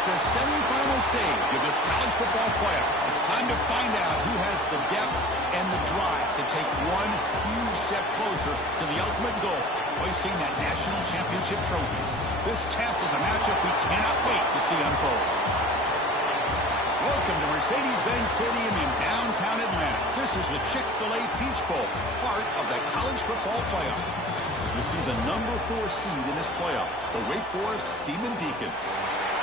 It's the semifinal stage of this college football playoff. It's time to find out who has the depth and the drive to take one huge step closer to the ultimate goal, hoisting that national championship trophy. This test is a matchup we cannot wait to see unfold. Welcome to Mercedes-Benz Stadium in downtown Atlanta. This is the Chick-fil-A Peach Bowl, part of the college football playoff. We see the number 4 seed in this playoff, the Wake Forest Demon Deacons,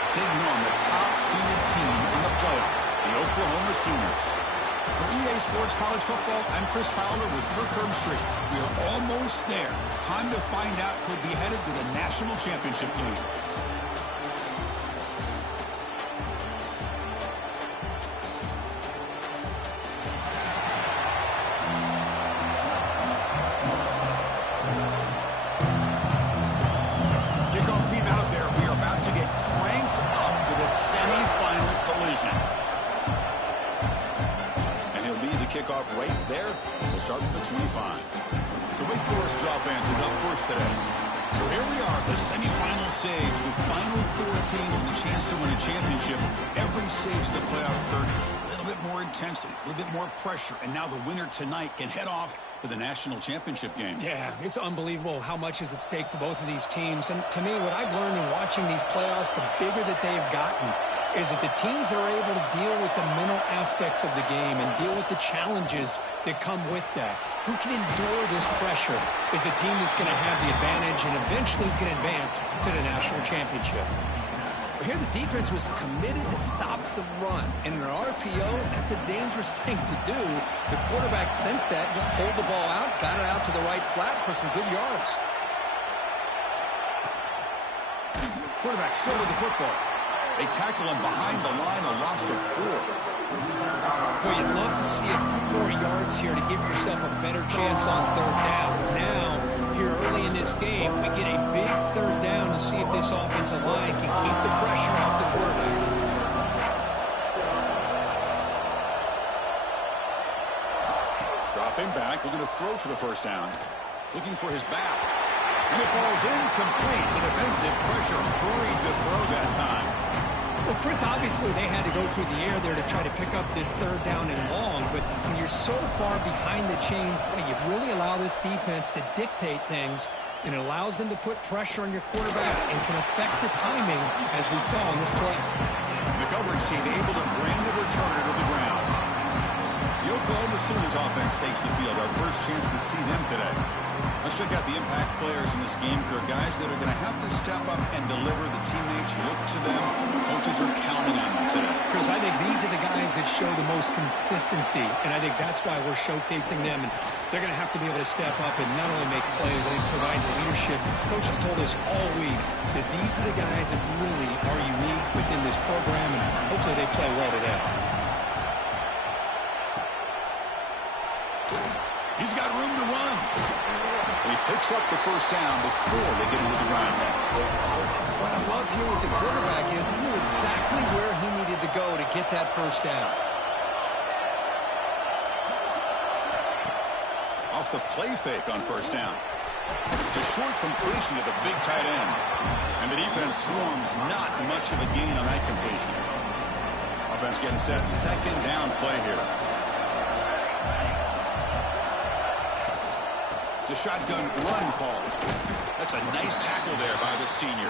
taking on the top-seeded team in the playoff, the Oklahoma Sooners. For EA Sports College Football, I'm Chris Fowler with Kirk Herbstreit. We are almost there. Time to find out who'll be headed to the national championship game. Kickoff right there. We'll start with the 25. So Wake Forest's offense is up first today. So here we are, the semifinal stage, the final 4 teams with a chance to win a championship. Every stage of the playoff, Kurt, a little bit more intensity, a little bit more pressure, and now the winner tonight can head off to the national championship game. Yeah, it's unbelievable how much is at stake for both of these teams. And to me, what I've learned in watching these playoffs, the bigger that they've gotten, is that the teams are able to deal with the mental aspects of the game and deal with the challenges that come with that. Who can endure this pressure is the team that's going to have the advantage and eventually is going to advance to the national championship. But here the defense was committed to stop the run. And in an RPO, that's a dangerous thing to do. The quarterback sensed that, just pulled the ball out, got it out to the right flat for some good yards. Quarterback still with the football. They tackle him behind the line, a loss of 4. Boy, you'd love to see a few more yards here to give yourself a better chance on 3rd down. Now, here early in this game, we get a big 3rd down to see if this offensive line can keep the pressure off the quarterback. Dropping back, looking to throw for the 1st down. Looking for his back. And it falls incomplete. The defensive pressure hurried to throw that time. Well, Chris, obviously they had to go through the air there to try to pick up this 3rd down and long, but when you're so far behind the chains, boy, you really allow this defense to dictate things, and it allows them to put pressure on your quarterback and can affect the timing, as we saw in this play. The coverage team able to bring the returner to the ground. The Oklahoma Sooners offense takes the field. Our first chance to see them today. Let's check out the impact players in this game, Kirk. Guys that are going to have to step up and deliver. The teammates look to them. Coaches are counting on them today. Chris, I think these are the guys that show the most consistency, and I think that's why we're showcasing them. And they're going to have to be able to step up and not only make plays, I think provide the leadership. Coaches told us all week that these are the guys that really are unique within this program, and hopefully they play well today. He's got room to run. And he picks up the 1st down before they get into the run. What I love here with the quarterback is he knew exactly where he needed to go to get that 1st down. Off the play fake on 1st down. It's a short completion to the big tight end. And the defense swarms, not much of a gain on that completion. Offense getting set. 2nd down play here. It's a shotgun run call. That's a nice tackle there by the senior.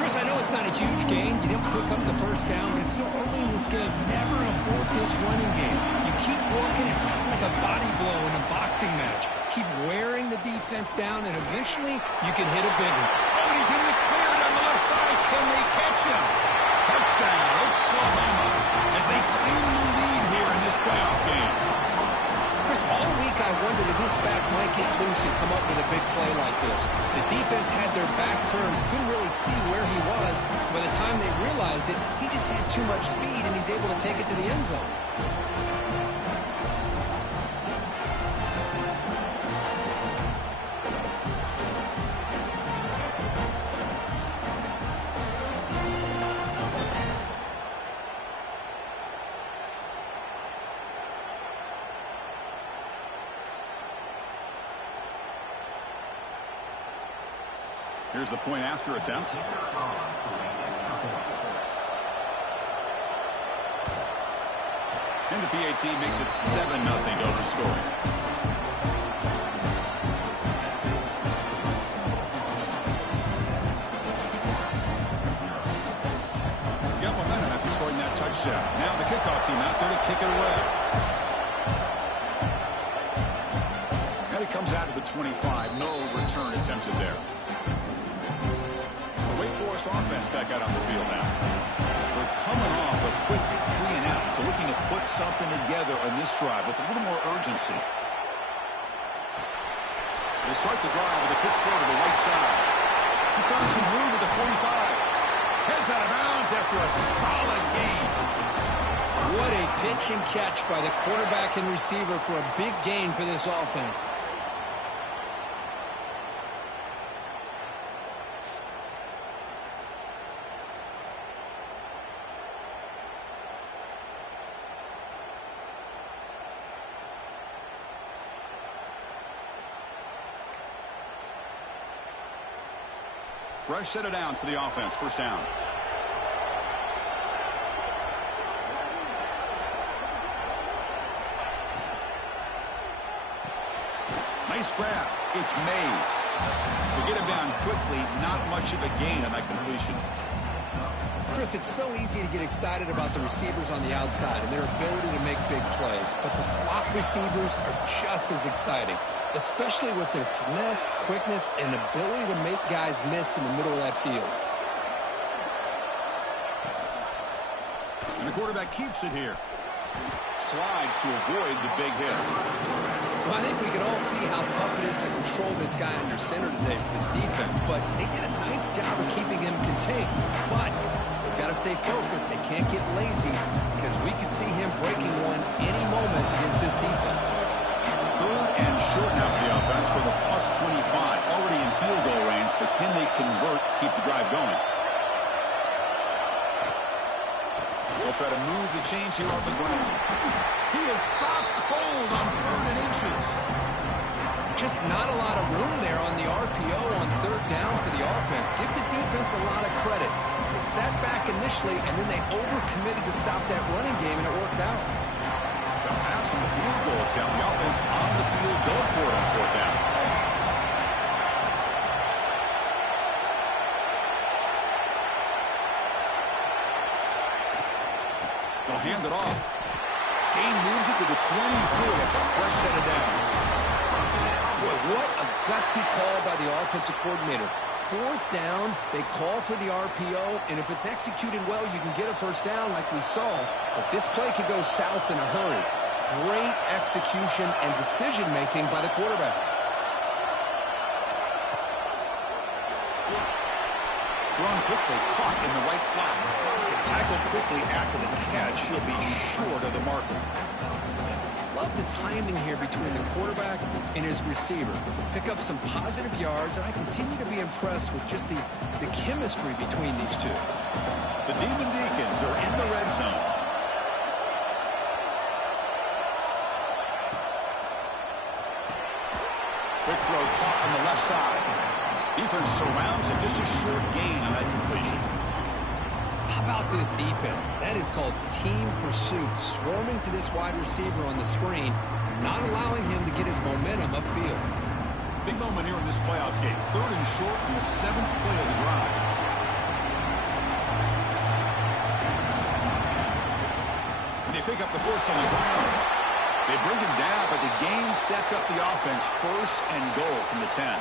Chris, I know it's not a huge gain. You didn't pick up the 1st down, but it's still early in this game. Never abort this running game. You keep working. It's kind of like a body blow in a boxing match. Keep wearing the defense down, and eventually you can hit a big one. Oh, he's in the clear down the left side. Can they catch him? Touchdown, Oklahoma, as they claim the lead here in this playoff game. Chris, all week I wondered if this back might get loose and come up with a big play like this. The defense had their back turned, couldn't really see where he was. By the time they realized it, he just had too much speed, and he's able to take it to the end zone. Here's the point after attempt. And the PAT makes it 7-0 to open scoring. Got momentum after scoring that touchdown. Now the kickoff team out there to kick it away. And it comes out to the 25. No return attempted there. The Wake Forest offense back out on the field now. We're coming off a quick 3-and-out, so looking to put something together on this drive with a little more urgency. They start the drive with a quick throw to the right side. He's found some room at the 45. Heads out of bounds after a solid gain. What a pitch and catch by the quarterback and receiver for a big gain for this offense. Fresh set of downs for the offense. First down. Nice grab. It's Mays. To get him down quickly, not much of a gain on that completion. Chris, it's so easy to get excited about the receivers on the outside and their ability to make big plays, but the slot receivers are just as exciting, especially with their finesse, quickness, and ability to make guys miss in the middle of that field. And the quarterback keeps it here. Slides to avoid the big hit. Well, I think we can all see how tough it is to control this guy under center today for this defense, but they did a nice job of keeping him contained. But they've got to stay focused. They can't get lazy because we could see him breaking one any moment against this defense. Third and short now for the offense for the +25. Already in field goal range, but can they convert, keep the drive going? They'll try to move the chains here on the ground. He is stopped cold on 3rd and inches. Just not a lot of room there on the RPO on 3rd down for the offense. Give the defense a lot of credit. They sat back initially, and then they overcommitted to stop that running game, and it worked out. The pass on the field goal attempt. The offense on the field, go for it on 4th down. They'll hand it off. Game moves it to the 24. That's a fresh set of downs. Boy, what a gutsy call by the offensive coordinator. 4th down, they call for the RPO, and if it's executed well, you can get a 1st down like we saw. But this play could go south in a hurry. Great execution and decision-making by the quarterback. Thrown quickly, caught in the right flat. Tackled quickly after the catch. He'll be short of the marker. Love the timing here between the quarterback and his receiver. Pick up some positive yards, and I continue to be impressed with just the chemistry between these two. The Demon Deacons are in the red zone. Quick throw caught on the left side. Defense surrounds him. Just a short gain on that completion. How about this defense? That is called team pursuit. Swarming to this wide receiver on the screen, not allowing him to get his momentum upfield. Big moment here in this playoff game. 3rd and short in the 7th play of the drive. And they pick up the first on the ground. They bring him down, but the game sets up the offense 1st and goal from the 10.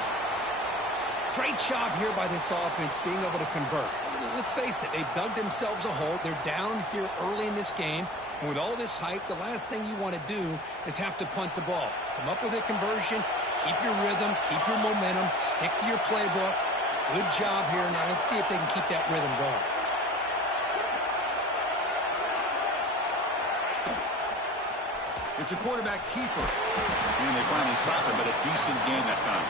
Great job here by this offense being able to convert. Let's face it, they've dug themselves a hole. They're down here early in this game. And with all this hype, the last thing you want to do is have to punt the ball. Come up with a conversion, keep your rhythm, keep your momentum, stick to your playbook. Good job here. Now let's see if they can keep that rhythm going. It's a quarterback keeper. And they finally stop him, but a decent gain that time.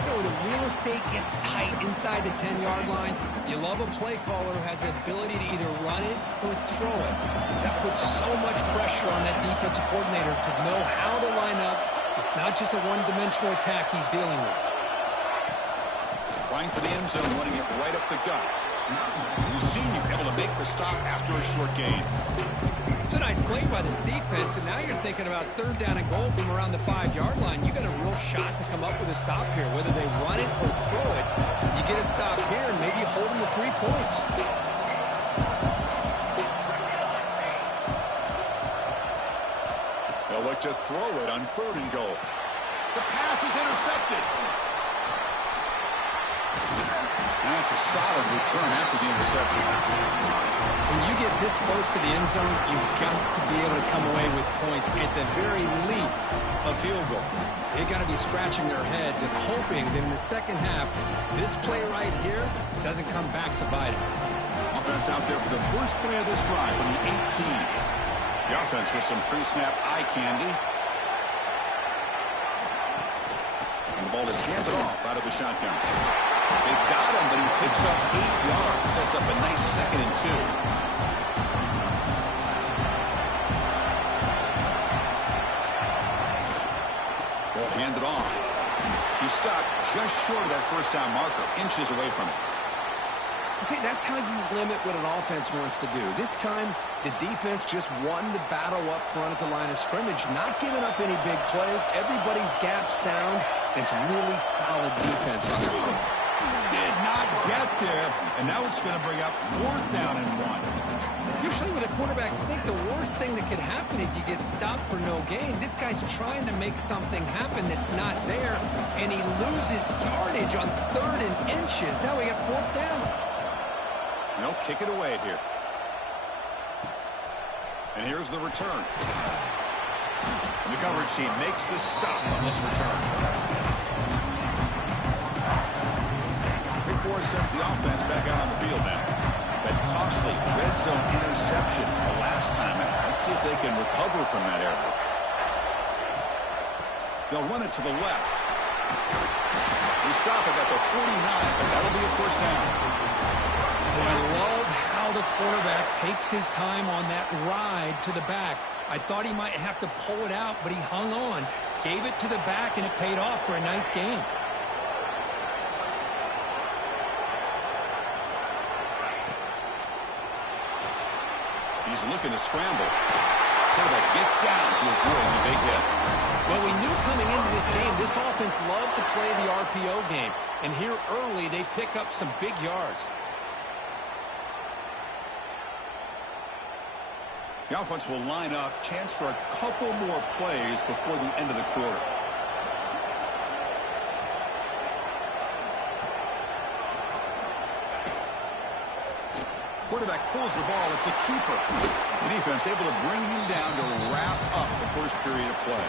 You know, the real estate gets tight inside the 10-yard line. You love a play caller who has the ability to either run it or throw it. Because that puts so much pressure on that defensive coordinator to know how to line up. It's not just a one-dimensional attack he's dealing with. Trying for the end zone, running it right up the gut. The senior able to make the stop after a short gain. It's a nice play by this defense, and now you're thinking about third down and goal from around the 5-yard line. You got a real shot to come up with a stop here, whether they run it or throw it. You get a stop here and maybe hold them to 3 points. They'll look to throw it on 3rd and goal. The pass is intercepted. And that's a solid return after the interception. When you get this close to the end zone, you've got to be able to come away with points, at the very least a field goal. They've got to be scratching their heads and hoping that in the second half, this play right here doesn't come back to bite them. Offense out there for the first play of this drive from the 18. The offense with some pre-snap eye candy. And the ball is handed off out of the shotgun. They've got him, but he picks up 8 yards. Sets up a nice 2nd and 2. Ball handed off. He stopped just short of that first down marker, inches away from it. See, that's how you limit what an offense wants to do. This time, the defense just won the battle up front at the line of scrimmage, not giving up any big plays. Everybody's gap sound. It's really solid defense on their part. Did not get there, and now it's going to bring up 4th down and 1. Usually with a quarterback sneak, the worst thing that could happen is you get stopped for no gain. This guy's trying to make something happen that's not there, and he loses yardage on 3rd and inches. Now we got 4th down. They'll kick it away here. And here's the return. And the coverage team makes the stop on this return. Sends the offense back out on the field now. That costly red zone interception the last time out. Let's see if they can recover from that error. They'll run it to the left. They stop it at the 49, but that'll be a 1st down. I love how the quarterback takes his time on that ride to the back. I thought he might have to pull it out, but he hung on, gave it to the back, and it paid off for a nice gain. He's looking to scramble. Quarterback gets down to avoid the big hit. Well, we knew coming into this game, this offense loved to play the RPO game. And here early, they pick up some big yards. The offense will line up. Chance for a couple more plays before the end of the quarter. Quarterback pulls the ball. It's a keeper. The defense able to bring him down to wrap up the first period of play.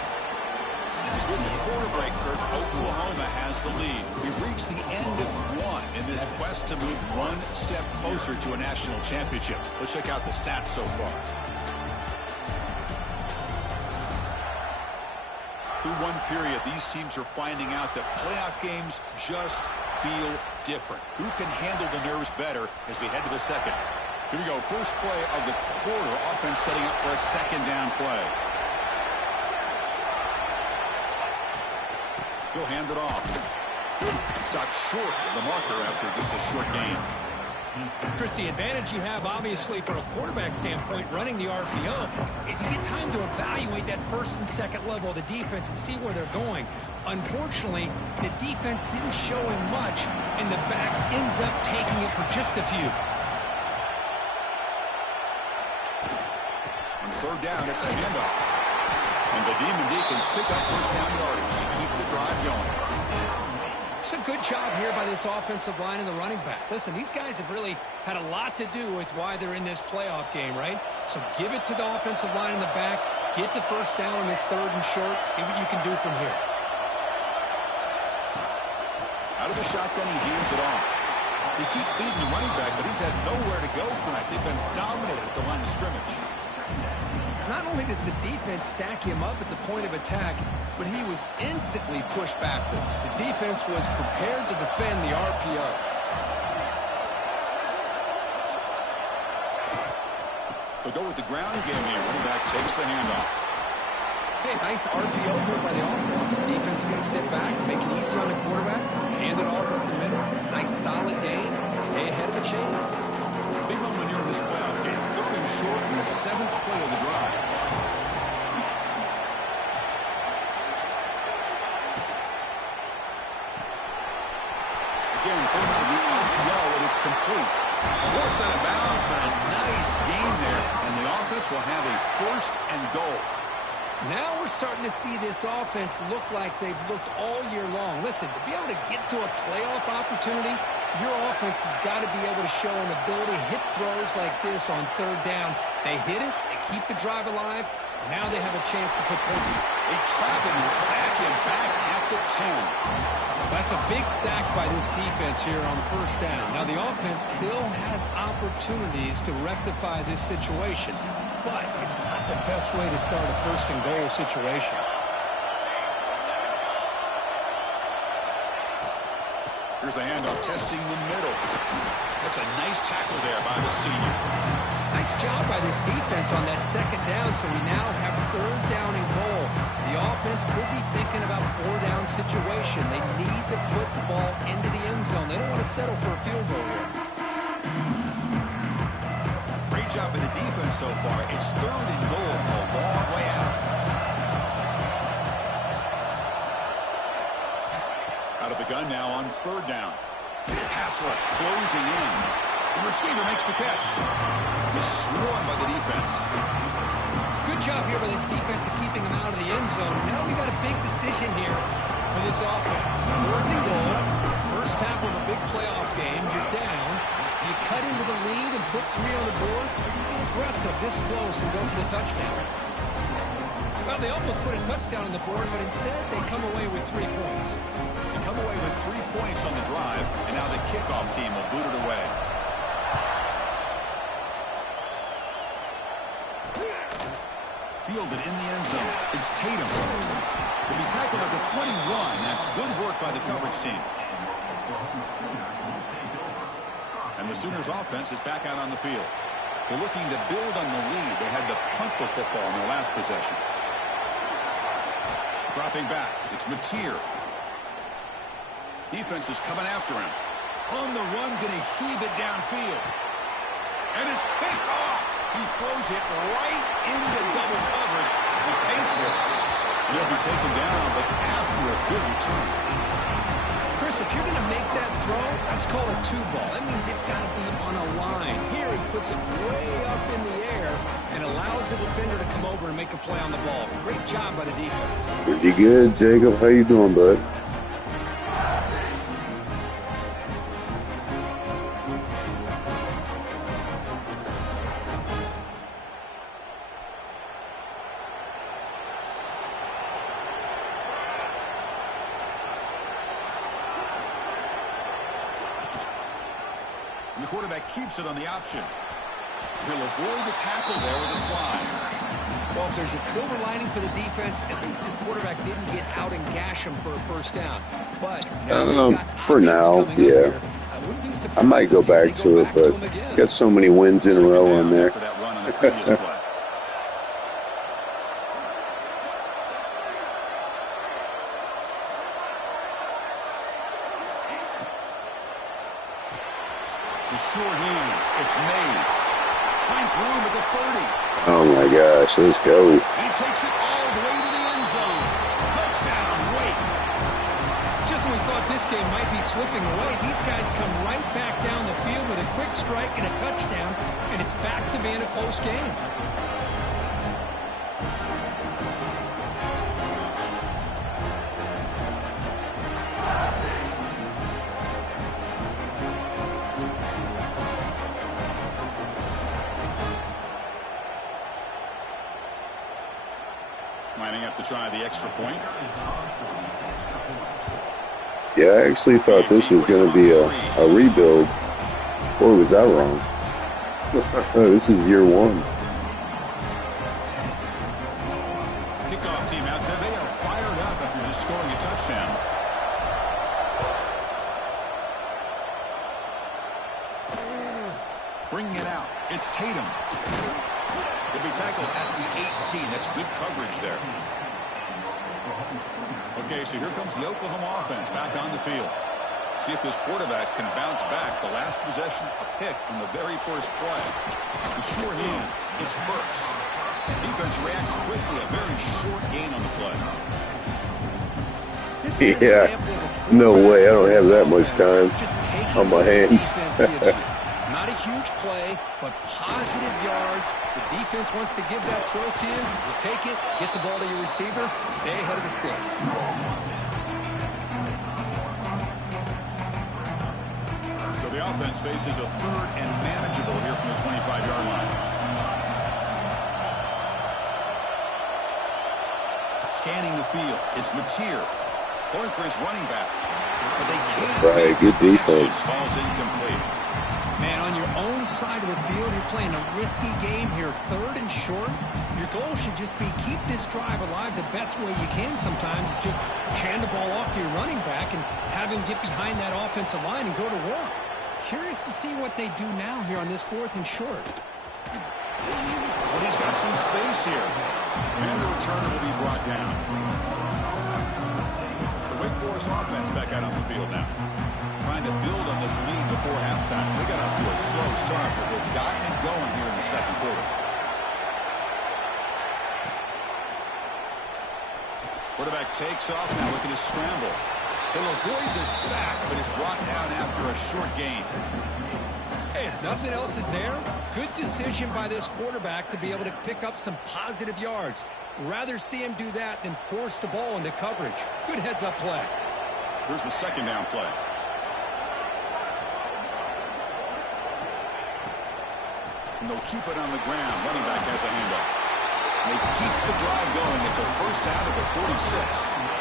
As with the quarter break, Kirk, Oklahoma has the lead. We've reached the end of 1 in this quest to move 1 step closer to a national championship. Let's check out the stats so far. Through 1 period, these teams are finding out that playoff games just feel different. Who can handle the nerves better as we head to the second? Here we go. First play of the quarter. Offense setting up for a 2nd down play. He'll hand it off. Stopped short of the marker after just a short gain. Chris, the advantage you have, obviously, from a quarterback standpoint, running the RPO, is you get time to evaluate that 1st and 2nd level of the defense and see where they're going. Unfortunately, the defense didn't show him much, and the back ends up taking it for just a few. On 3rd down, it's a handoff. And the Demon Deacons pick up 1st down yardage to keep the drive going. It's a good job here by this offensive line and the running back. Listen, these guys have really had a lot to do with why they're in this playoff game, right? So give it to the offensive line in the back. Get the 1st down on this 3rd and short. See what you can do from here. Out of the shotgun, he hands it off. They keep feeding the running back, but he's had nowhere to go tonight. They've been dominated at the line of scrimmage. Not only does the defense stack him up at the point of attack, but he was instantly pushed backwards. The defense was prepared to defend the RPO. They'll go with the ground game here. Running back takes the handoff. Hey, nice RPO here by the offense. Defense is going to sit back, make it easy on the quarterback, hand it off up the middle. Nice solid gain. Stay ahead of the chains. Big moment here in this playoff game. 3rd and short in the 7th play of the drive. Again, thrown out of the RPO, and it's complete. Force out of bounds, but a nice gain there, and the offense will have a 1st and goal. Now we're starting to see this offense look like they've looked all year long. Listen, to be able to get to a playoff opportunity, your offense has got to be able to show an ability to hit throws like this on 3rd down. They hit it, they keep the drive alive. Now they have a chance to put points. They trap him and sack him back at the 10. That's a big sack by this defense here on 1st down. Now the offense still has opportunities to rectify this situation, but it's not the best way to start a 1st and goal situation. Here's the handoff, testing the middle. That's a nice tackle there by the senior. Nice job by this defense on that 2nd down, so we now have 3rd down and goal. The offense could be thinking about 4th-down situation. They need to put the ball into the end zone. They don't want to settle for a field goal here. Great job by the defense so far. It's 3rd and goal from a long way out. Out of the gun now on 3rd down. Pass rush closing in. The receiver makes the catch. He's swarmed by the defense. Good job here by this defense of keeping him out of the end zone. Now we got a big decision here for this offense. 4th and goal. 1st half of a big playoff game. You're down. Do you cut into the lead and put 3 on the board? Or do you get aggressive this close and go for the touchdown? Well, they almost put a touchdown on the board, but instead they come away with 3 points. They come away with 3 points on the drive, and now the kickoff team will boot it away. Fielded in the end zone. It's Tatum. To be tackled at the 21. That's good work by the coverage team. And the Sooners offense is back out on the field. They're looking to build on the lead. They had to punt the football in their last possession. Dropping back. It's Mateer. Defense is coming after him. On the run, going to heave it downfield. And it's picked off. He throws it right into double coverage. He pays for it. He'll be taken down, but after a good return. Chris, if you're going to make that throw, that's called a 2-ball. That means it's got to be on a line. Here he puts it way up in the air and allows the defender to come over and make a play on the ball. Great job by the defense. Pretty good, Jacob. How you doing, bud? And the quarterback keeps it on the option. He'll avoid the tackle there with a slide. Well, if there's a silver lining for the defense, at least this quarterback didn't get out and gash him for a 1st down. But for now, yeah. I might go back to it, but got so many wins in a row on there. The short hands. It's Mays. Finds room at the 30. Oh my gosh, let's go. He takes it all the way to the end zone. Touchdown, Wake. Just when we thought this game might be slipping away, these guys come right back down the field with a quick strike and a touchdown, and it's back to being a close game. Lining up to try the extra point. Yeah, I actually thought this was going to be a rebuild. Or was I wrong? This is year 1. Kickoff team out there. They are fired up after just scoring a touchdown. Bringing it out. It's Tatum. He'll be tackled at the 18. That's good coverage there. Okay, so here comes the Oklahoma offense back on the field. See if this quarterback can bounce back. The last possession, a pick on the very first play. The sure hands. It's Burks. Defense reacts quickly. A very short gain on the play. Yeah. No way. I don't have that much time on my hands. Not a huge play, but positive yards. The defense wants to give that throw to you. You take it, get the ball to your receiver, stay ahead of the sticks. So the offense faces a third and manageable here from the 25-yard line. Scanning the field. It's Mateer. Going for his running back. But they can't. Right, good defense. Ball's incomplete. Man, on your own side of the field, you're playing a risky game here. Third and short. Your goal should just be keep this drive alive the best way you can sometimes. Just hand the ball off to your running back and have him get behind that offensive line and go to work. Curious to see what they do now here on this 4th and short. Well, he's got some space here. And the return will be brought down. The Wake Forest offense back out on the field now. Trying to build on this lead before halftime. They got off to a slow start, but they've gotten it going here in the second quarter. Quarterback takes off now, looking to scramble. He'll avoid the sack, but is brought down after a short gain. Hey, if nothing else is there, good decision by this quarterback to be able to pick up some positive yards. Rather see him do that than force the ball into coverage. Good heads-up play. Here's the second down play. And they'll keep it on the ground. Running back has a handoff. They keep the drive going. It's a first down at the 46.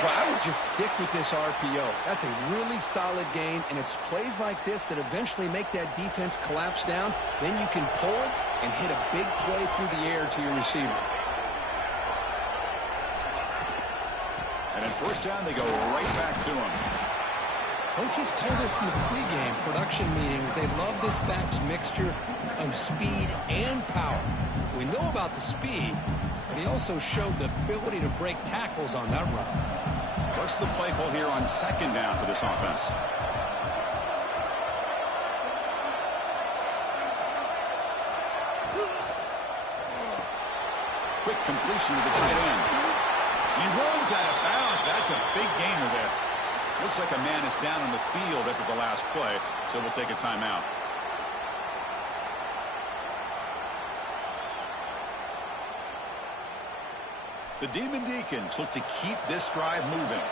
Well, I would just stick with this RPO. That's a really solid game, and it's plays like this that eventually make that defense collapse down. Then you can pull it and hit a big play through the air to your receiver. And in first down, they go right back to him. Coaches told us in the pregame production meetings they love this back's mixture of speed and power. We know about the speed, but he also showed the ability to break tackles on that run. What's the play call here on second down for this offense? Quick completion to the tight end. He runs out of bounds. That's a big gainer there. Looks like a man is down on the field after the last play, so we'll take a timeout. The Demon Deacons look to keep this drive moving.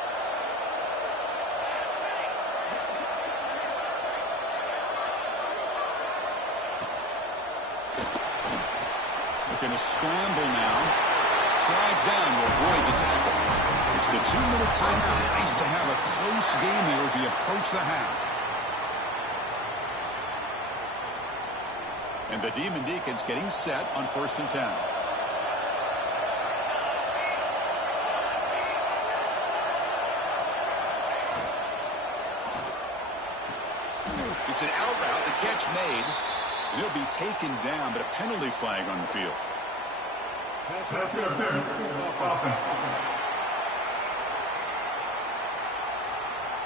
Looking to scramble now. Slides down to avoid the tackle. It's the 2-minute timeout. Nice to have a close game here as we approach the half. And the Demon Deacons getting set on 1st and 10. It's an out route, the catch made. And he'll be taken down, but a penalty flag on the field.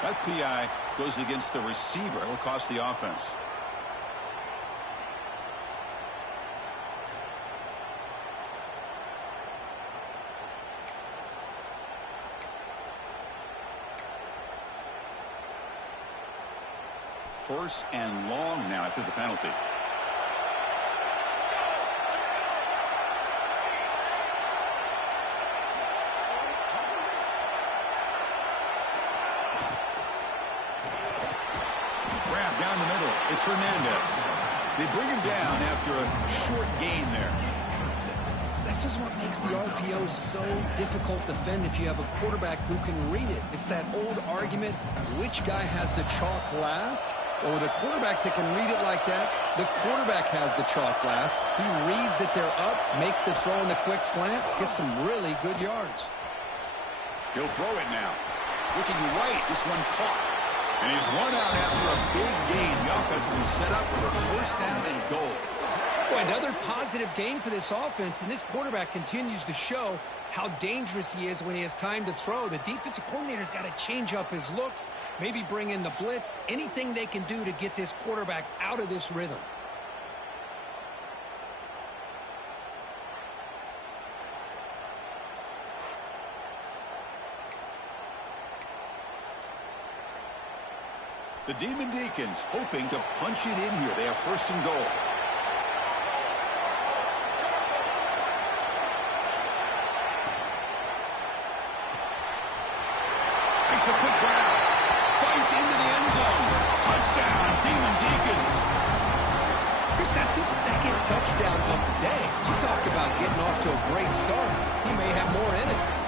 That PI goes against the receiver. It'll cost the offense. First and long now after the penalty. Grab down the middle. It's Hernandez. They bring him down after a short gain there. This is what makes the RPO so difficult to defend if you have a quarterback who can read it. It's that old argument, which guy has the chalk last? Well, with a quarterback that can read it like that, the quarterback has the chalk last. He reads that they're up, makes the throw in the quick slant, gets some really good yards. He'll throw it now. Looking right, this one caught. And he's run out after a big gain. The offense will be set up with a first down and goal. Well, another positive game for this offense, and this quarterback continues to show how dangerous he is when he has time to throw. The defensive coordinator's got to change up his looks, maybe bring in the blitz, anything they can do to get this quarterback out of this rhythm. The Demon Deacons hoping to punch it in here. They have first and goal. Makes a quick grab. Fights into the end zone. Touchdown, Demon Deacons. Chris, that's his second touchdown of the day. You talk about getting off to a great start. He may have more in it.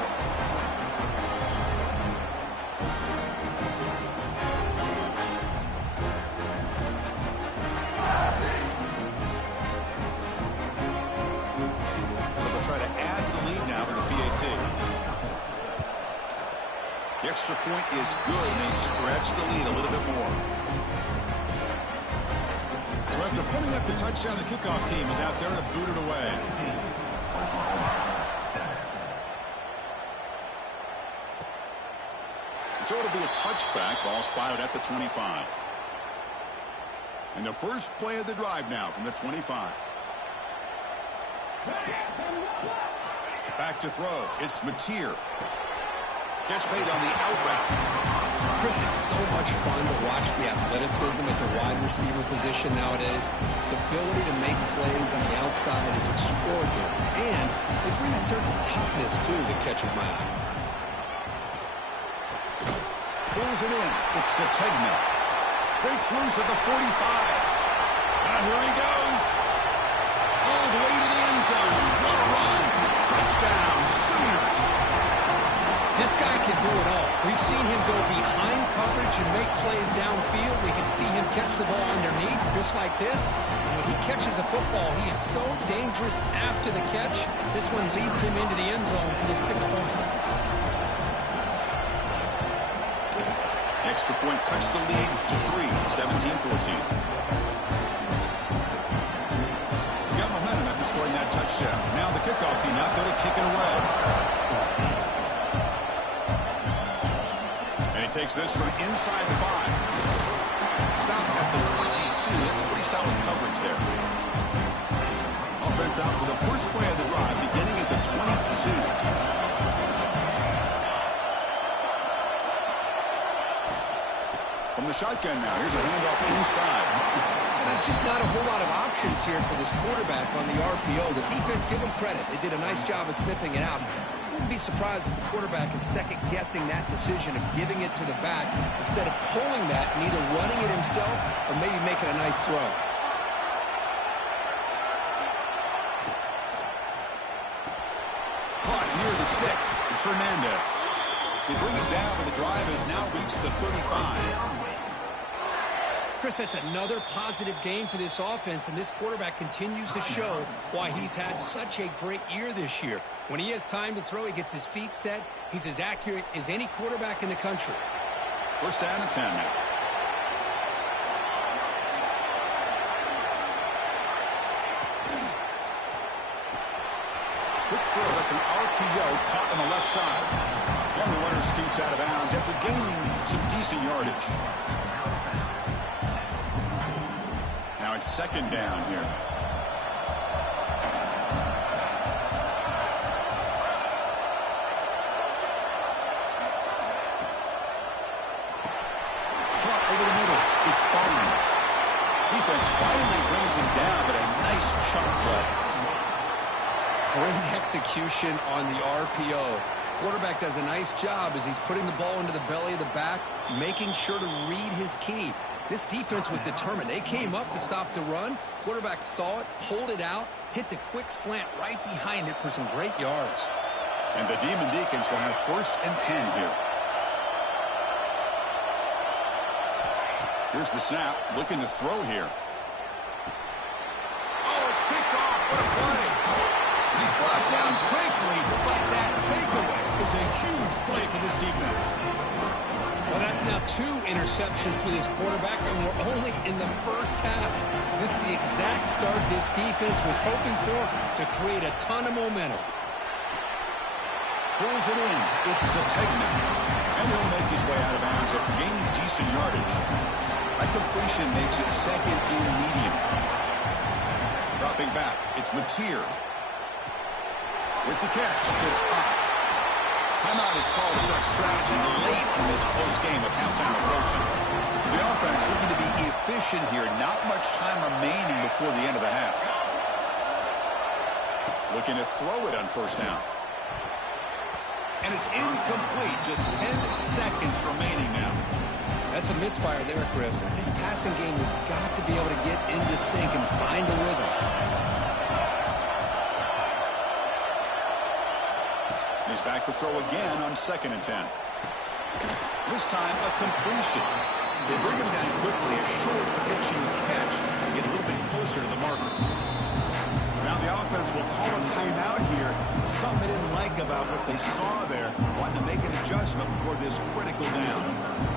The extra point is good, and they stretch the lead a little bit more. So after putting up the touchdown, the kickoff team is out there to boot it away. So it'll be a touchback. Ball spotted at the 25. And the first play of the drive now from the 25. Back to throw. It's Mateer. Catch made on the out route. Chris, it's so much fun to watch the athleticism at the wide receiver position nowadays. The ability to make plays on the outside is extraordinary. And they bring a certain toughness, too, that catches my eye. Pulls it in. It's Sategna. Breaks loose at the 45. Here he goes. All the way to the end zone. What a run. Touchdown, Sooners. This guy can do it all. We've seen him go behind coverage and make plays downfield. We can see him catch the ball underneath, just like this. And when he catches a football, he is so dangerous after the catch. This one leads him into the end zone for the 6 points. Extra point cuts the lead to 3, 17-14. Got momentum after scoring that touchdown. Now the kickoff team out there to kick it away. Takes this from inside the 5. Stop at the 22. That's pretty solid coverage there. Offense out for the first play of the drive, beginning at the 22. From the shotgun now, here's a handoff inside. There's just not a whole lot of options here for this quarterback on the RPO. The defense, give them credit. They did a nice job of sniffing it out. Wouldn't be surprised if the quarterback is second-guessing that decision of giving it to the back instead of pulling that and either running it himself or maybe making a nice throw. Caught near the sticks. It's Hernandez. They bring it down, and the drive has now reached the 35. Chris, that's another positive game for this offense, and this quarterback continues to show why he's had such a great year this year. When he has time to throw, he gets his feet set. He's as accurate as any quarterback in the country. First down and 10 now. Quick throw, that's an RPO caught on the left side. And the runner scoots out of bounds after gaining some decent yardage. Now it's second down here. Caught over the middle. It's Barnes. Defense finally brings him down, but a nice chunk play. Great execution on the RPO. Quarterback does a nice job as he's putting the ball into the belly of the back, making sure to read his key. This defense was determined. They came up to stop the run. Quarterback saw it, pulled it out, hit the quick slant right behind it for some great yards. And the Demon Deacons will have first and 10 here. Here's the snap, looking to throw here. Oh, it's picked off. What a play. He's brought down quickly, but that takeaway is a huge play for this defense. Well, that's now 2 interceptions for this quarterback, and we're only in the first half. This is the exact start this defense was hoping for to create a ton of momentum. Pulls it in. It's Sategna. And he'll make his way out of bounds after gaining decent yardage. That completion makes it second and medium. Dropping back, it's Mateer. With the catch, it's Potts. Timeout is called to talk strategy late in this close game with halftime approaching. So the offense looking to be efficient here. Not much time remaining before the end of the half. Looking to throw it on first down. And it's incomplete. Just 10 seconds remaining now. That's a misfire there, Chris. This passing game has got to be able to get into sync and find a rhythm. He's back to throw again on 2nd and 10. This time, a completion. They bring him down quickly, a short pitching catch to get a little bit closer to the marker. Now the offense will call a timeout here. Something they didn't like about what they saw there. Wanting to make an adjustment before this critical down.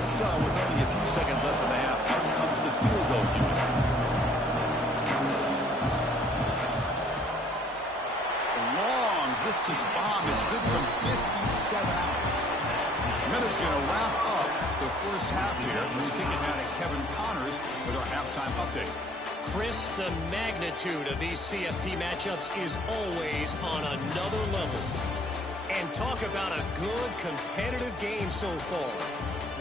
So, with only a few seconds left in the half, out comes the field goal unit. Distance bomb. It's good from 57 out. Miller's going to wrap up the first half here. Let's kick it down to Kevin Connors with our halftime update. Chris, the magnitude of these CFP matchups is always on another level. And talk about a good competitive game so far.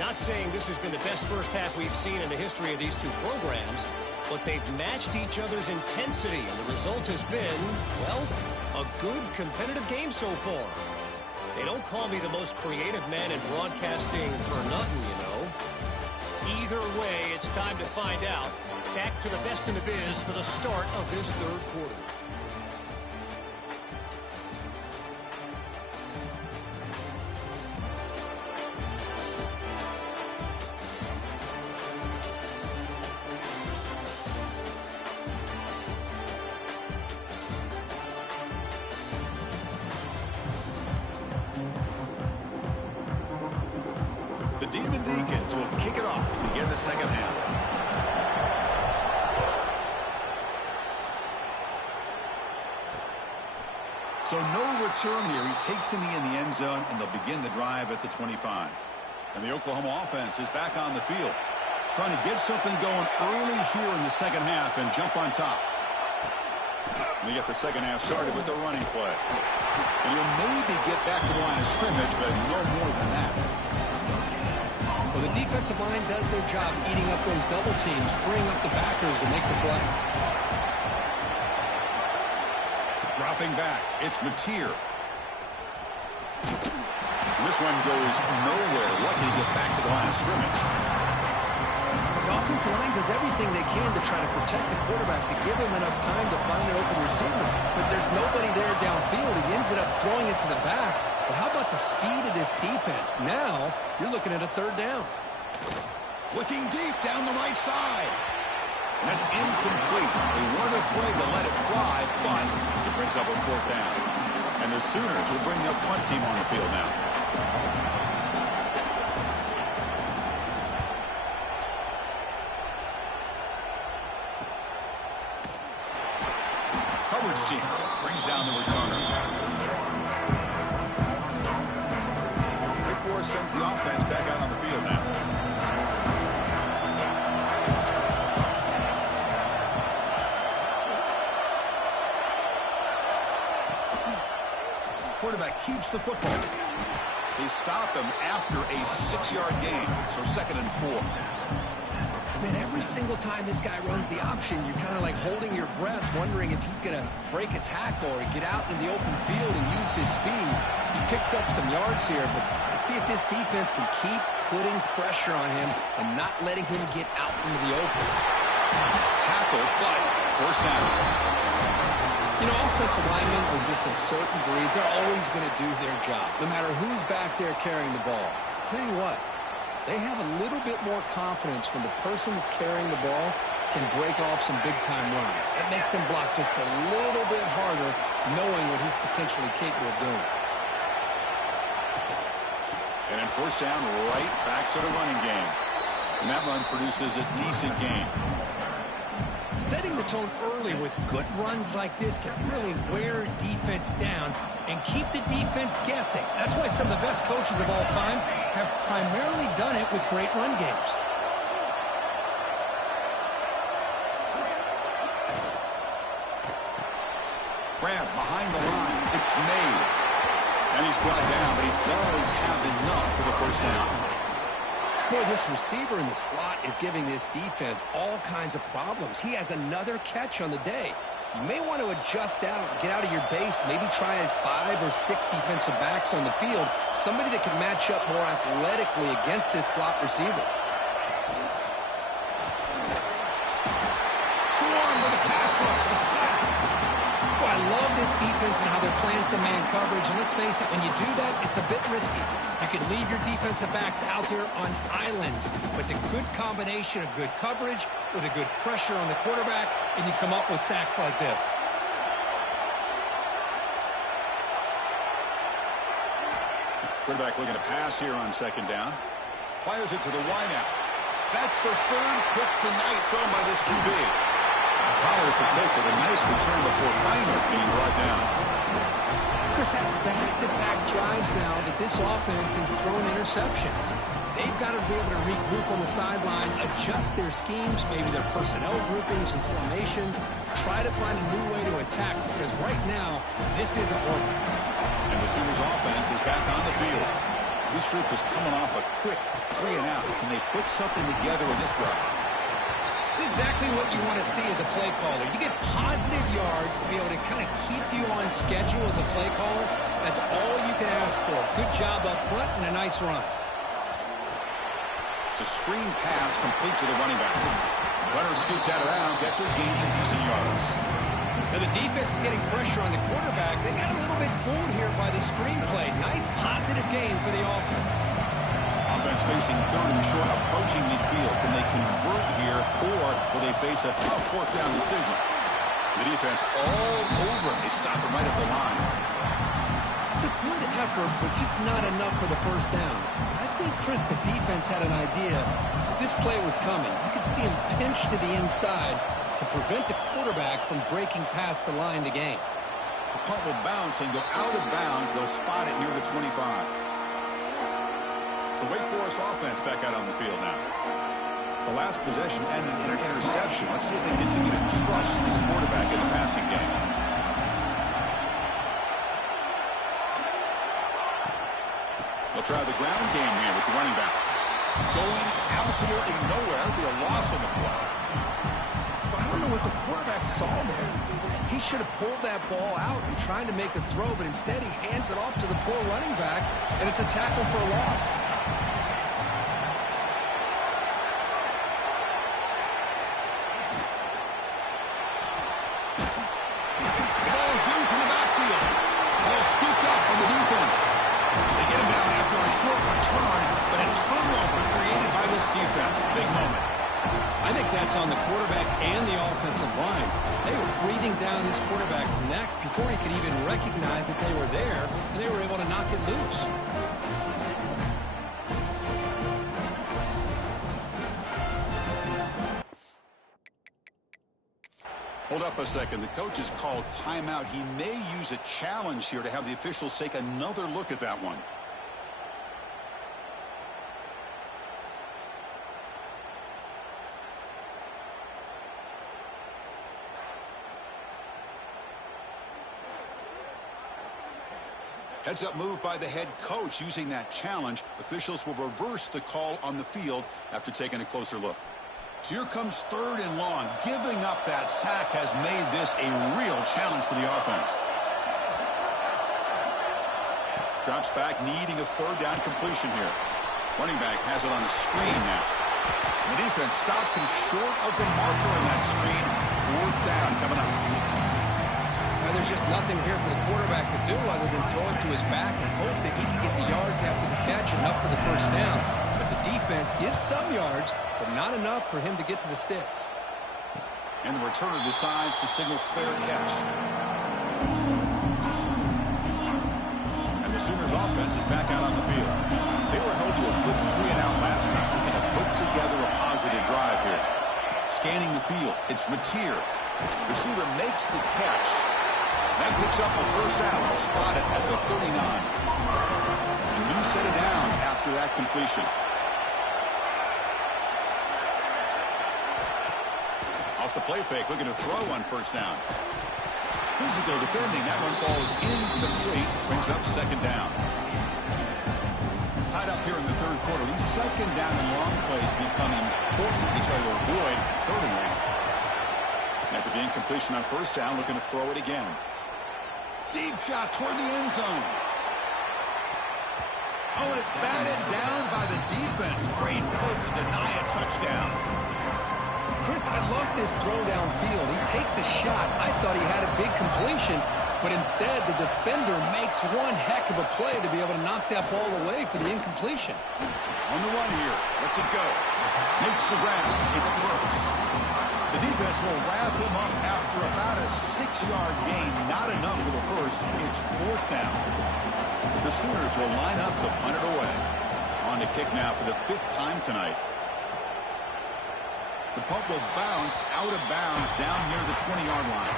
Not saying this has been the best first half we've seen in the history of these two programs, but they've matched each other's intensity, and the result has been, well, a good competitive game so far. They don't call me the most creative man in broadcasting for nothing, you know. Either way, it's time to find out. Back to the best in the biz for the start of this third quarter. The Demon Deacons will kick it off to begin the second half. So no return here. He takes it in the end zone, and they'll begin the drive at the 25. And the Oklahoma offense is back on the field, trying to get something going early here in the second half and jump on top. We get the second half started with the running play. And he'll maybe get back to the line of scrimmage, but no more than that. Well, the defensive line does their job eating up those double teams, freeing up the backers to make the play. Dropping back, it's Mateer. This one goes nowhere. Lucky to get back to the line of scrimmage. The offensive line does everything they can to try to protect the quarterback, to give him enough time to find an open receiver. But there's nobody there downfield. He ends up throwing it to the back. But how about the speed of this defense? Now, you're looking at a third down. Looking deep down the right side. And that's incomplete. They weren't afraid to let it fly, but it brings up a fourth down. And the Sooners will bring their punt team on the field now. Coverage team brings down the returner. Sends the offense back out on the field now. Quarterback keeps the football. They stop him after a 6-yard gain, so 2nd and 4. Man, every single time this guy runs the option, you're kind of like holding your breath, wondering if he's going to break a tackle or get out in the open field and use his speed. He picks up some yards here, but let's see if this defense can keep putting pressure on him and not letting him get out into the open. Tackle, but first down. You know, offensive linemen are just a certain breed. They're always going to do their job, no matter who's back there carrying the ball. I'll tell you what, they have a little bit more confidence when the person that's carrying the ball can break off some big-time runs. It makes them block just a little bit harder, knowing what he's potentially capable of doing. And in first down, right back to the running game. And that run produces a decent gain. Setting the tone early with good runs like this can really wear defense down and keep the defense guessing. That's why some of the best coaches of all time have primarily done it with great run games. Grab behind the line. It's Mays. And he's brought down, but he does have enough for the first down. Boy, this receiver in the slot is giving this defense all kinds of problems. He has another catch on the day. You may want to adjust out, get out of your base, maybe try 5 or 6 defensive backs on the field, somebody that can match up more athletically against this slot receiver. Swarm with a pass rush, a sack. Well, I love this defense and how they're playing some man coverage. And let's face it, when you do that, it's a bit risky. You can leave your defensive backs out there on islands. But the good combination of good coverage with a good pressure on the quarterback, and you come up with sacks like this. Quarterback looking to pass here on second down. Fires it to the wideout. That's the third pick tonight thrown by this QB. Fires the pick with a nice return before finally being brought down. Chris, that's back-to-back drives now that this offense is throwing interceptions. They've got to be able to regroup on the sideline, adjust their schemes, maybe their personnel groupings and formations, try to find a new way to attack, because right now, this isn't working. And the Sooners offense is back on the field. This group is coming off a quick 3-and-out. Can they put something together in this drive? It's exactly what you want to see as a play caller. You get positive yards to be able to kind of keep you on schedule as a play caller. That's all you can ask for. Good job up front and a nice run. It's a screen pass complete to the running back. Runner scoots out of bounds after gaining decent yards. Now the defense is getting pressure on the quarterback. They got a little bit fooled here by the screen play. Nice positive game for the offense. Offense facing third and short, approaching midfield. Can they convert here, or will they face a tough fourth down decision? The defense all over. They stop it right at the line. It's a good effort, but just not enough for the first down. I think, Chris, the defense had an idea that this play was coming. You could see him pinch to the inside to prevent the quarterback from breaking past the line to gain. The punt will bounce and go out of bounds. They'll spot it near the 25. The Wake Forest offense back out on the field now. The last possession ended in an interception. Let's see if they continue to trust this quarterback in the passing game. They'll try the ground game here with the running back. Going absolutely nowhere. It'll be a loss on the play. I don't know what the quarterback saw there. He should have pulled that ball out and tried to make a throw, but instead he hands it off to the poor running back, and it's a tackle for a loss. The ball is loose in the backfield. They'll scoop up on the defense. They get him down after a short return, but a turnover created by this defense. Big moment. I think that's on the quarterback and the offensive line. They were breathing down this quarterback's neck before he could even recognize that they were there, and they were able to knock it loose. Hold up a second. The coach has called timeout. He may use a challenge here to have the officials take another look at that one. Heads up move by the head coach using that challenge. Officials will reverse the call on the field after taking a closer look. So here comes third and long. Giving up that sack has made this a real challenge for the offense. Drops back, needing a third down completion here. Running back has it on a screen now. The defense stops him short of the marker in that screen. Fourth down coming up. Now, there's just nothing here for the quarterback to do other than throw it to his back and hope that he can get the yards after the catch, enough for the first down. But the defense gives some yards, but not enough for him to get to the sticks. And the returner decides to signal fair catch. And the Sooners offense is back out on the field. They were held to a quick 3-and-out last time. Looking to put together a positive drive here. Scanning the field, it's Mateer. Receiver makes the catch. That picks up a first down. He'll spot it at the 39. A new set of downs after that completion. Off the play fake, looking to throw on first down. Physical defending. That one falls incomplete. Brings up second down. Tied up here in the third quarter. These second down and long plays become important to try to avoid third and long. After the incompletion on first down, looking to throw it again. Deep shot toward the end zone. Oh, and it's batted down by the defense. Great play to deny a touchdown. Chris, I love this throw downfield. He takes a shot. I thought he had a big completion, but instead the defender makes one heck of a play to be able to knock that ball away for the incompletion. On the run here. Lets it go. Makes the grab. It's Burks. The defense will wrap him up after about a 6-yard gain. Not enough for the first. It's fourth down. The Sooners will line up to punt it away. On to kick now for the 5th time tonight. The punt will bounce out of bounds down near the 20-yard line.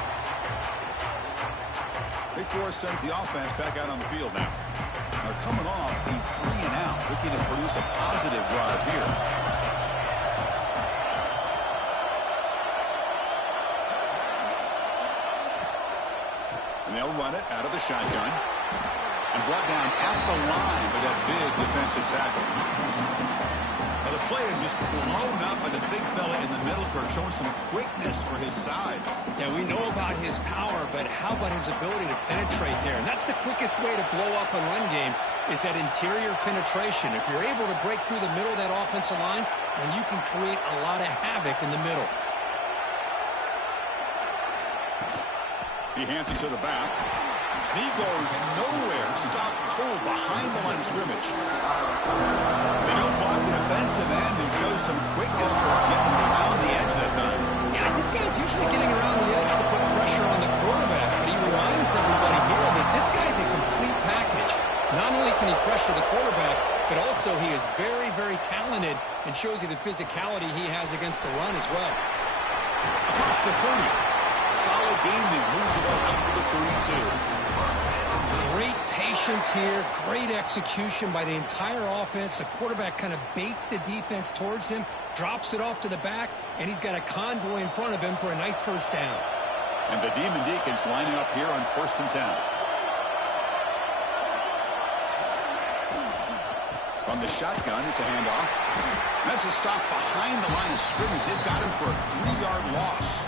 Big Forest sends the offense back out on the field now. They're coming off a 3-and-out, looking to produce a positive drive here. And they'll run it out of the shotgun. And brought down at the line with that big defensive tackle. Now the play is just blown up by the big fella in the middle, Kirk, showing some quickness for his size. Yeah, we know about his power, but how about his ability to penetrate there? And that's the quickest way to blow up a run game is that interior penetration. If you're able to break through the middle of that offensive line, then you can create a lot of havoc in the middle. He hands it to the back. And he goes nowhere. Stop cold behind the line of scrimmage. They don't block the defensive end and show some quickness for getting around the edge that time. Yeah, this guy's usually getting around the edge to put pressure on the quarterback, but he reminds everybody here that this guy's a complete package. Not only can he pressure the quarterback, but also he is very, very talented and shows you the physicality he has against the run as well. Across the 30. Solid gain there. Moves the ball out to the 32. Great patience here. Great execution by the entire offense. The quarterback kind of baits the defense towards him, drops it off to the back, and he's got a convoy in front of him for a nice first down. And the Demon Deacons lining up here on 1st and 10. From the shotgun, it's a handoff. That's a stop behind the line of scrimmage. They've got him for a 3-yard loss.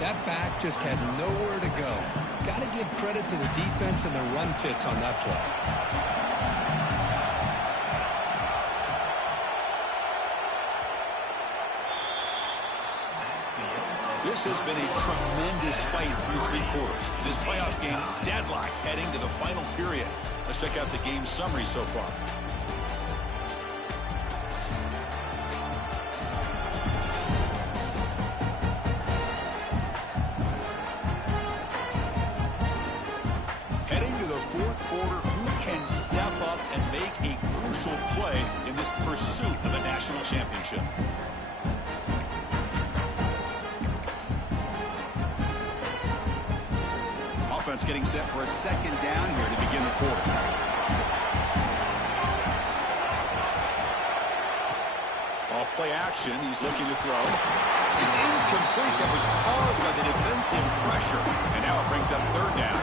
That back just had nowhere to go. Got to give credit to the defense and the run fits on that play. This has been a tremendous fight through 3 quarters. This playoff game deadlocked heading to the final period. Let's check out the game summary so far. Play in this pursuit of a national championship. Offense getting set for a second down here to begin the quarter. Off play action, he's looking to throw. It's incomplete. That was caused by the defensive pressure. And now it brings up 3rd down.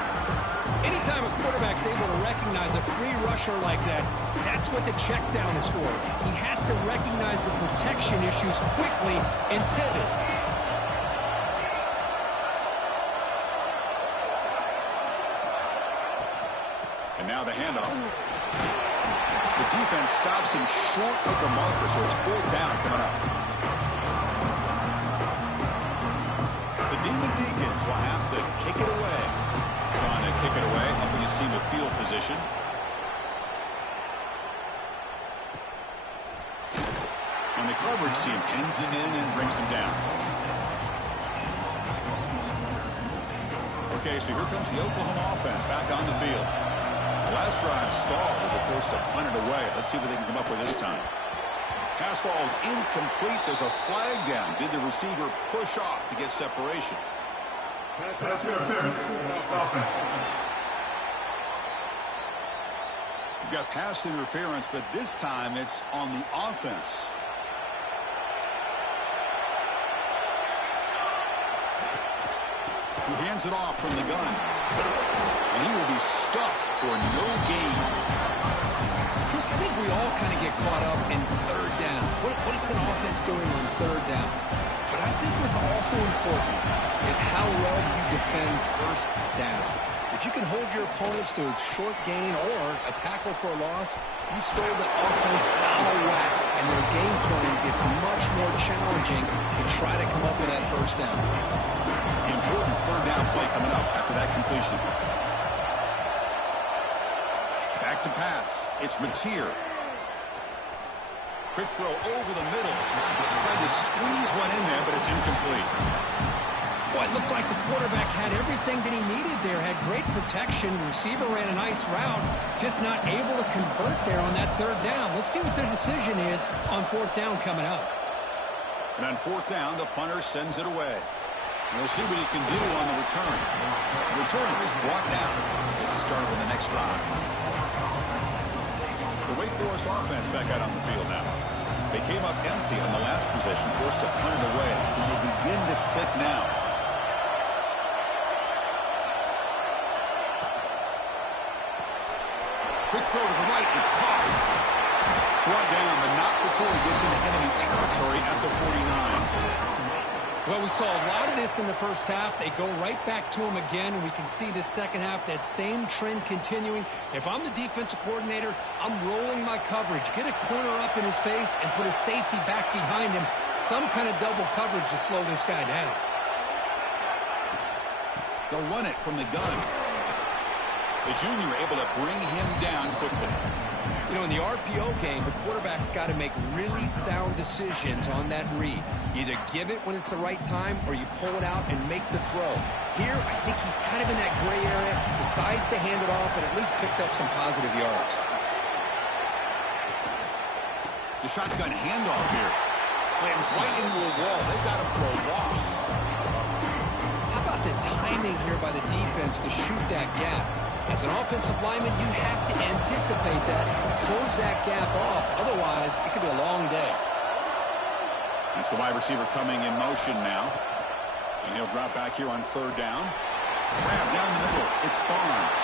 Anytime a quarterback's able to recognize a free rusher like that, that's what the check down is for. He has to recognize the protection issues quickly and pivot. And now the handoff. The defense stops him short of the marker, so it's 4th down coming up. The Demon Deacons will have to kick it away. Trying to kick it away, helping his team to field position. And the coverage team pins him in and brings him down. Okay, so here comes the Oklahoma offense back on the field. The last drive stalled. They were forced to punt it away. Let's see what they can come up with this time. Pass ball is incomplete. There's a flag down. Did the receiver push off to get separation? Pass interference. Offense. You've got pass interference, but this time it's on the offense. He hands it off from the gun. And he will be stuffed for no gain. Chris, I think we all kind of get caught up in third down. What is an offense doing on third down? But I think what's also important is how well you defend first down. If you can hold your opponents to a short gain or a tackle for a loss, you throw the offense out of whack, and their game plan gets much more challenging to try to come up with that first down. The important third down play coming up after that completion. Back to pass. It's Mateer. Quick throw over the middle. Tried to squeeze one in there, but it's incomplete. Well, it looked like the quarterback had everything that he needed there. Had great protection. Receiver ran a nice route. Just not able to convert there on that third down. Let's see what their decision is on fourth down coming up. And on fourth down, the punter sends it away. And we'll see what he can do on the return. The returner is brought down. It's a start on the next drive. The Wake Forest offense back out on the field now. They came up empty on the last possession, forced to punt it away. And they begin to click now. Quick throw to the right. It's caught. Brought down, but not before he gets into enemy territory at the 49. Well, we saw a lot of this in the first half. They go right back to him again, and we can see this second half, that same trend continuing. If I'm the defensive coordinator, I'm rolling my coverage. Get a corner up in his face and put a safety back behind him. Some kind of double coverage to slow this guy down. They'll run it from the gun. The junior able to bring him down quickly. You know, in the RPO game, the quarterback's got to make really sound decisions on that read. Either give it when it's the right time or you pull it out and make the throw. Here, I think he's kind of in that gray area, decides to hand it off and at least picked up some positive yards. The shotgun handoff here. Slams right into a wall. They've got him for a loss. How about the timing here by the defense to shoot that gap? As an offensive lineman, you have to anticipate that, close that gap off. Otherwise, it could be a long day. That's the wide receiver coming in motion now. And he'll drop back here on third down. Grab down the middle. It's Barnes.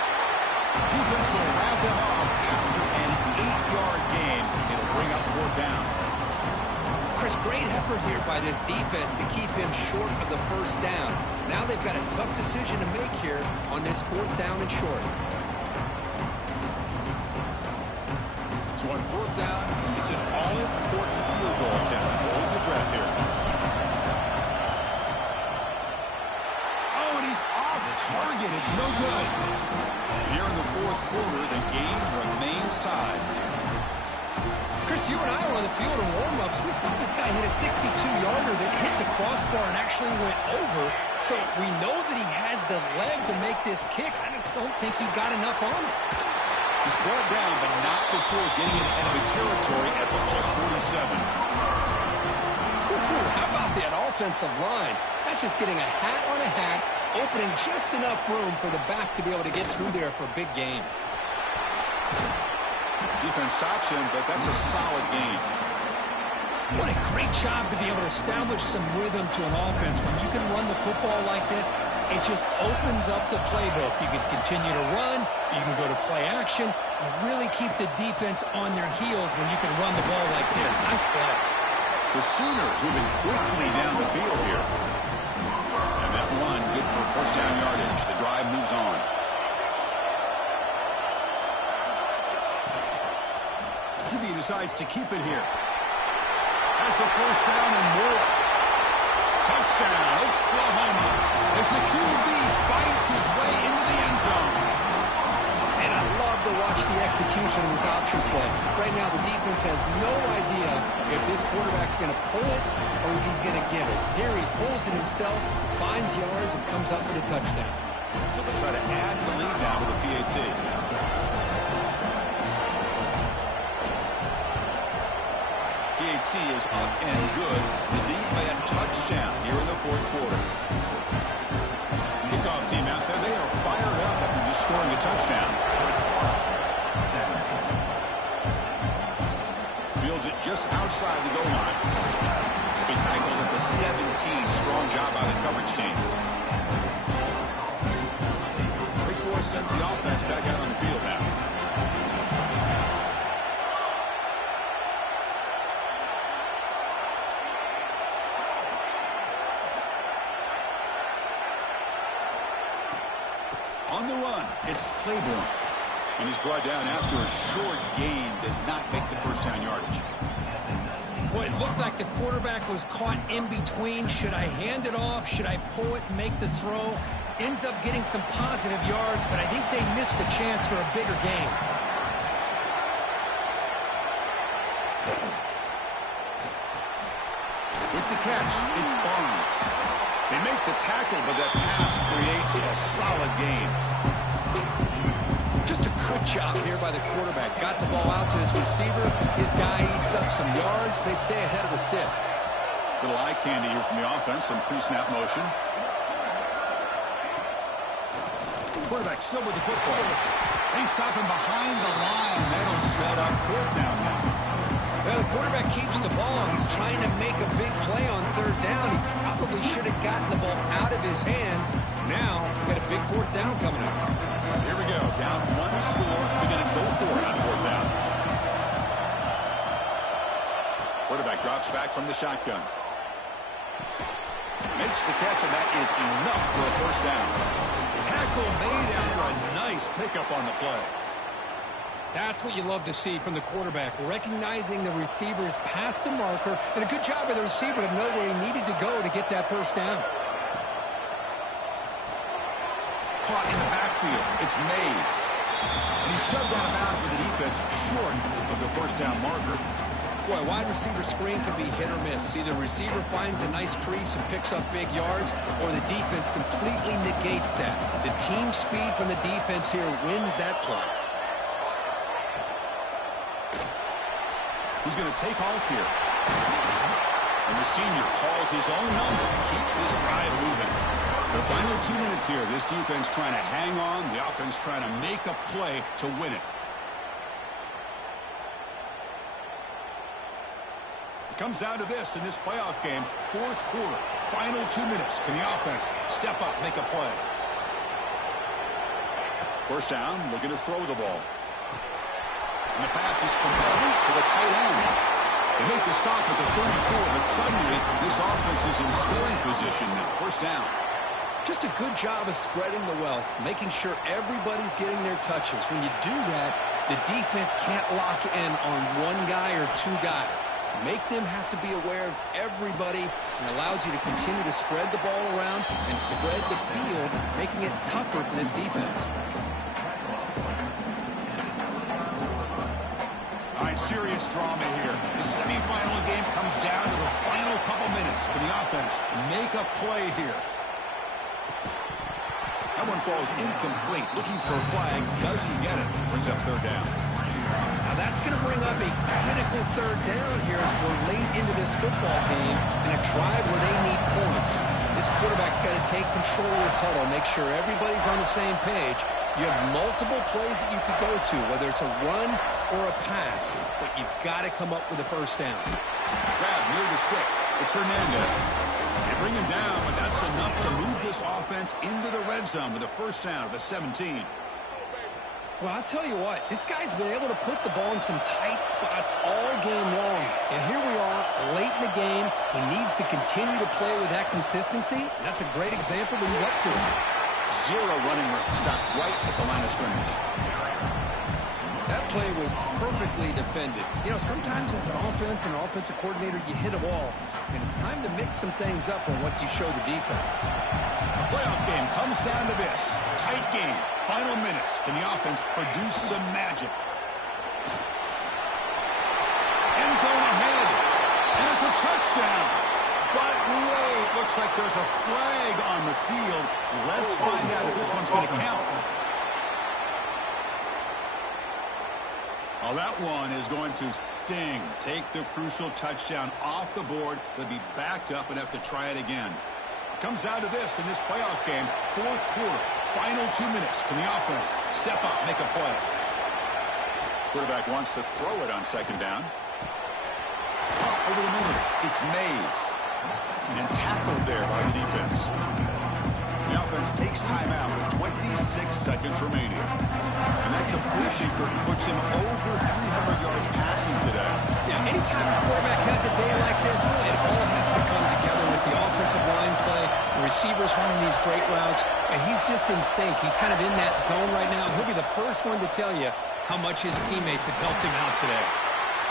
Defense will wrap him up after an 8-yard gain. It'll bring up fourth down. Chris, great effort here by this defense to keep him short of the first down. Now they've got a tough decision to make here on this fourth down and short. So on fourth down, it's an all-important field goal attempt. Hold your breath here. Oh, and he's off target. It's no good. Here in the fourth quarter, the game remains tied. Chris, you and I were on the field in warm-ups. We saw this guy hit a 62-yarder that hit the crossbar and actually went over. So we know that he has the leg to make this kick. I just don't think he got enough on it. He's brought down, but not before getting into enemy territory at the plus 47. How about that offensive line? That's just getting a hat on a hat, opening just enough room for the back to be able to get through there for a big gain. Defense stops him, but that's a solid gain. What a great job to be able to establish some rhythm to an offense. When you can run the football like this, it just opens up the playbook. You can continue to run, you can go to play action, and really keep the defense on their heels when you can run the ball like this. Nice play. The Sooners moving quickly down the field here. And that run good for first down yardage. The drive moves on. He decides to keep it here. Has the first down and more. Touchdown, Oklahoma, as the QB fights his way into the end zone. And I love to watch the execution of this option play. Right now, the defense has no idea if this quarterback's going to pull it or if he's going to give it. Here he pulls it himself, finds yards, and comes up with a touchdown. So they'll try to add to the lead now with a PAT. PAT is up and good. They lead by a touchdown here in the fourth quarter. Kickoff team out there, they are fired up after just scoring a touchdown. Fields it just outside the goal line. He'll be tackled at the 17. Strong job by the coverage team. Wake Forest sends the offense back out on the field now. On the run, it's Claiborne. And he's brought down after a short gain. Does not make the first down yardage. Well, it looked like the quarterback was caught in between. Should I hand it off? Should I pull it and make the throw? Ends up getting some positive yards, but I think they missed a chance for a bigger gain. With the catch, it's Barnes. They make the tackle, but that pass creates a solid gain. Just a good job here by the quarterback. Got the ball out to his receiver. His guy eats up some yards. They stay ahead of the sticks. Little eye candy here from the offense. Some pre-snap motion. Quarterback still with the football. They stop him behind the line. That'll set up fourth down now. Well, the quarterback keeps the ball. He's trying to make a big play on third down. He probably should have gotten the ball out of his hands. Now, we've got a big fourth down coming up. So here we go. Down one score. We're going to go for it on fourth down. Quarterback drops back from the shotgun. Makes the catch, and that is enough for a first down. Tackle made after a nice pickup on the play. That's what you love to see from the quarterback, recognizing the receivers past the marker, and a good job of the receiver to know where he needed to go to get that first down. Caught in the backfield. It's Mays. And he's shoved out of bounds with the defense short of the first down marker. Boy, a wide receiver screen can be hit or miss. Either receiver finds a nice crease and picks up big yards, or the defense completely negates that. The team speed from the defense here wins that play. Who's going to take off here? And the senior calls his own number, keeps this drive moving. The final 2 minutes here, this defense trying to hang on, the offense trying to make a play to win it. It comes down to this in this playoff game, fourth quarter, final 2 minutes. Can the offense step up, make a play? First down, looking to throw the ball. And the pass is complete to the tight end. They make the stop at the 34, but suddenly this offense is in scoring position now. First down. Just a good job of spreading the wealth, making sure everybody's getting their touches. When you do that, the defense can't lock in on one guy or two guys. Make them have to be aware of everybody, and allows you to continue to spread the ball around and spread the field, making it tougher for this defense. All right, serious drama here. The semifinal game comes down to the final couple minutes. Can the offense make a play here? That one falls incomplete. Looking for a flag. Doesn't get it. Brings up third down. Now that's going to bring up a critical third down here as we're late into this football game in a drive where they need points. This quarterback's got to take control of this huddle, make sure everybody's on the same page. You have multiple plays that you could go to, whether it's a run or a pass, but you've got to come up with a first down. Grab near the sticks. It's Hernandez. They bring him down, but that's enough to move this offense into the red zone with a first down at the 17. Well, I'll tell you what, this guy's been able to put the ball in some tight spots all game long. And here we are, late in the game. He needs to continue to play with that consistency. And that's a great example that he's up to. Zero running room. Stopped right at the line of scrimmage. That play was perfectly defended. You know, sometimes as an offensive coordinator, you hit a wall. And it's time to mix some things up on what you show the defense. The playoff game comes down to this. Tight game. Final minutes. Can the offense produce some magic? End zone ahead. And it's a touchdown. But wait, looks like there's a flag on the field. Let's find out if this one's going to count. Oh, that one is going to sting. Take the crucial touchdown off the board. They'll be backed up and have to try it again. It comes down to this in this playoff game. Fourth quarter, final 2 minutes. Can the offense step up, make a play? Quarterback wants to throw it on second down. Oh, over the middle. It's Mays. And tackled there by the defense. The offense takes time out with 26 seconds remaining. And that completion, Kurt, puts him over 300 yards passing today. Yeah, anytime the quarterback has a day like this, really, it all has to come together with the offensive line play, the receivers running these great routes, and he's just in sync. He's kind of in that zone right now, and he'll be the first one to tell you how much his teammates have helped him out today.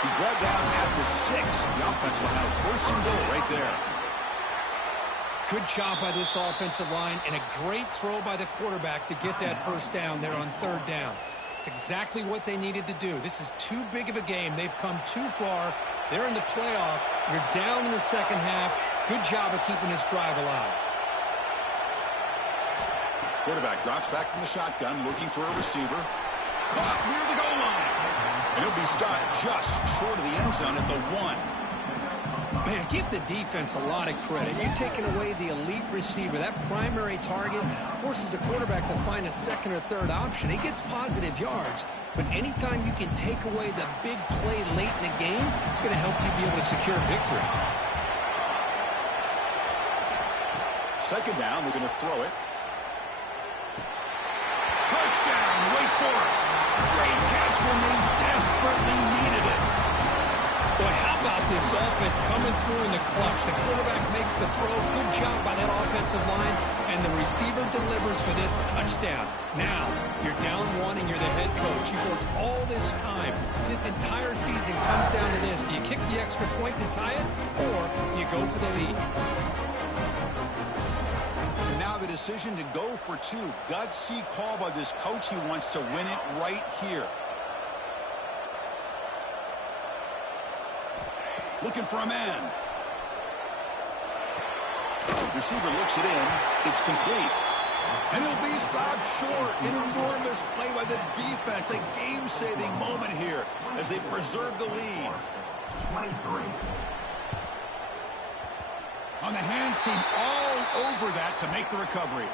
He's brought down at the 6. The offense will have first and goal right there. Good job by this offensive line and a great throw by the quarterback to get that first down there on third down. It's exactly what they needed to do. This is too big of a game. They've come too far. They're in the playoff. You're down in the second half. Good job of keeping this drive alive. Quarterback drops back from the shotgun, looking for a receiver. Caught near the goal line. And he'll be stopped just short of the end zone at the 1. Man, give the defense a lot of credit. You're taking away the elite receiver. That primary target forces the quarterback to find a second or third option. He gets positive yards, but anytime you can take away the big play late in the game, it's going to help you be able to secure victory. Second down, we're going to throw it. Touchdown, Wake Forest. Great catch when they desperately needed it. Boy, how about this offense coming through in the clutch? The quarterback makes the throw. Good job by that offensive line. And the receiver delivers for this touchdown. Now, you're down 1 and you're the head coach. You've worked all this time. This entire season comes down to this. Do you kick the extra point to tie it, or do you go for the lead? And now the decision to go for 2. Gutsy call by this coach. He wants to win it right here. Looking for a man. Receiver looks it in. It's complete. And he'll be stopped short. An enormous play by the defense. A game-saving moment here as they preserve the lead. 23. On the hands team all over that to make the recovery.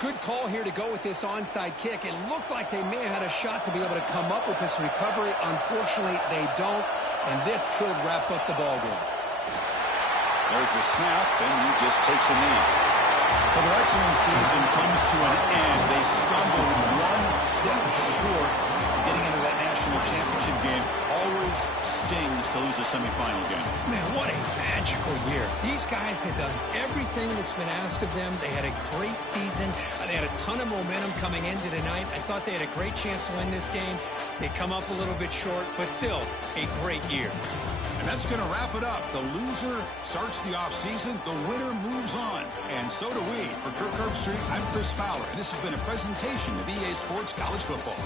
Good call here to go with this onside kick. It looked like they may have had a shot to be able to come up with this recovery. Unfortunately, they don't. And this could wrap up the ballgame. There's the snap, and he just takes a knee. So their excellent season comes to an end. They stumbled one step short of getting into that national championship game. Always stings to lose a semifinal game. Man, what a magical year. These guys had done everything that's been asked of them. They had a great season. They had a ton of momentum coming into tonight. I thought they had a great chance to win this game. They come up a little bit short, but still a great year. And that's going to wrap it up. The loser starts the offseason. The winner moves on. And so do we. For Kirk Herbstreit, I'm Chris Fowler. And this has been a presentation of EA Sports College Football.